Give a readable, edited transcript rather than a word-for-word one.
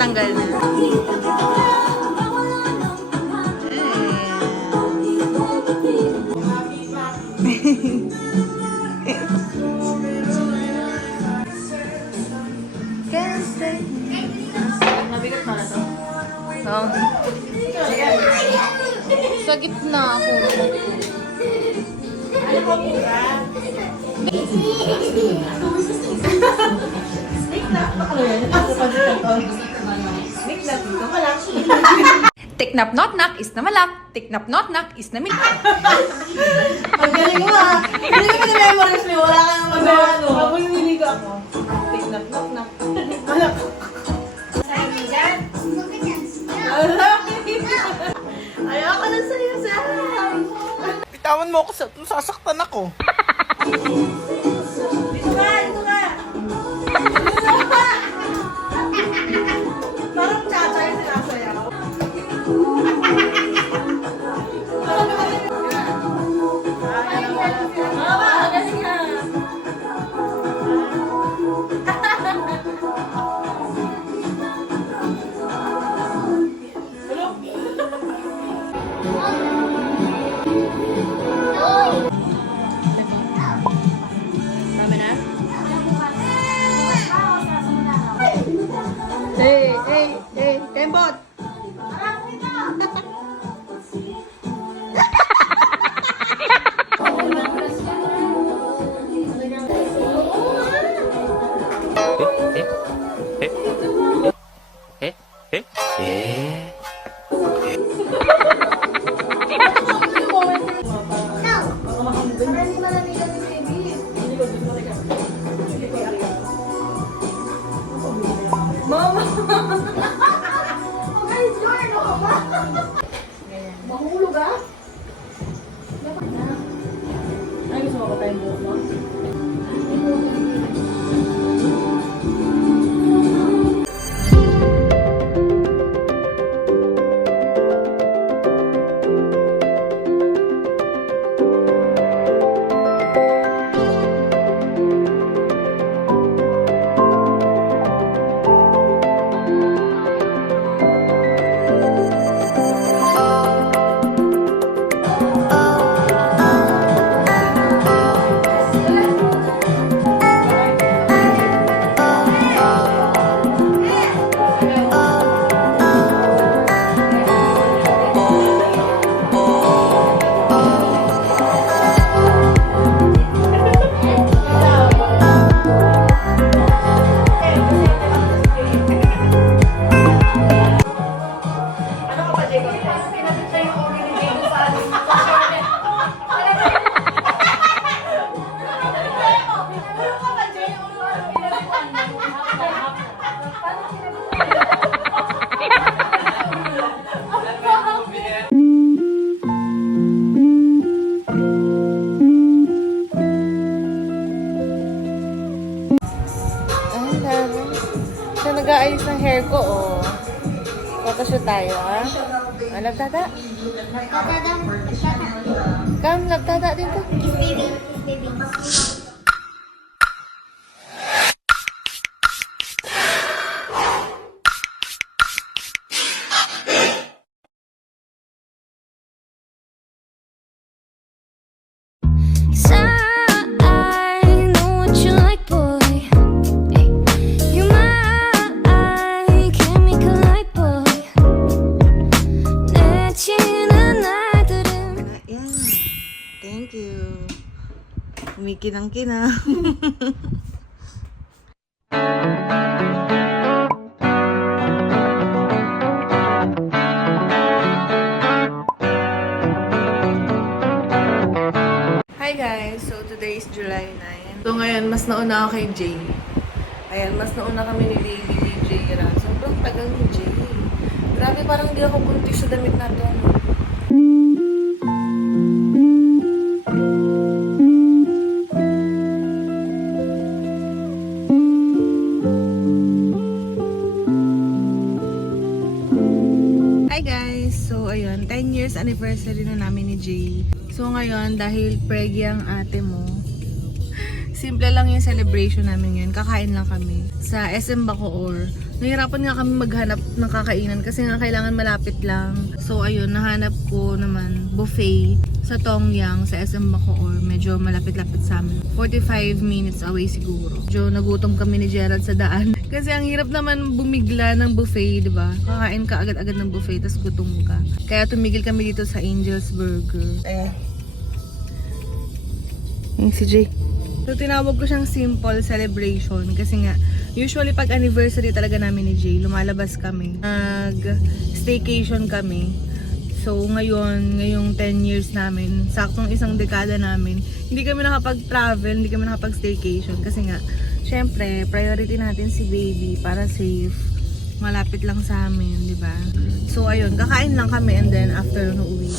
Tanggal na. Nabigat na to. Oo. Sa gitna ako. Ano po ba? Snake na. Ano yan? Snake na. Dito ka lang. Tiknap not knock is na malak. Tiknap not knock is na milak. Ang galing mo ah. Hindi ka na-memorize mo. Wala ka nang magawa. Habang niligo ako. Take knock knock knock. Malak. Ayoko na sa'yo, Sam. Bitawan mo ako, sasaktan ako. Dito ka, dito ka. Dito ka. Parang chacha yung sinasayaw. Hey, Tembot! Mama! Okay, sure, ano ka ba? Mahulog ah? Dapat na. Ay, gusto mo ko tayong buhok mo? So, nag-aayos ng hair ko, oh. Photoshoot tayo, ha? Ah, labdada. Kam, labdada dito. Kiss baby. Kiss baby. Thank you. Kumikinang-kinang. Hi guys! So today is July 9. So ngayon, mas nauna ako kay Jay. Ayan, mas nauna kami ni Baby DJ Ran. Sobrang tagal ni Jay. Grabe, parang hindi ako buntis sa damit na to. Hi guys! So ayun, 10 years anniversary na namin ni Jay. So ngayon, dahil preggy ang ate mo, Simple lang yung celebration namin ngayon. Kakain lang kami sa SM Bacoor. Nahirapan nga kami maghanap ng kakainan kasi nga kailangan malapit lang. So ayun, nahanap ko naman buffet sa Tongyang sa SM Bacoor. Medyo malapit-lapit sa amin. 45 minutes away siguro. Medyo nagutom kami ni Gerald sa daan. Kasi ang hirap naman bumigla ng buffet, di ba? Kakain ka agad-agad ng buffet, tapos gutom ka. Kaya tumigil kami dito sa Angel's Burger. Yung si Jay. So, tinawag ko siyang simple celebration kasi nga, usually pag anniversary talaga namin ni Jay, lumalabas kami. Nag-staycation kami. So, ngayong 10 years namin, saktong isang dekada namin, hindi kami nakapag-travel, hindi kami nakapag-staycation kasi nga, syempre, priority natin si baby para safe. Malapit lang sa amin, di ba? So, ayun, kakain lang kami and then after uuwi.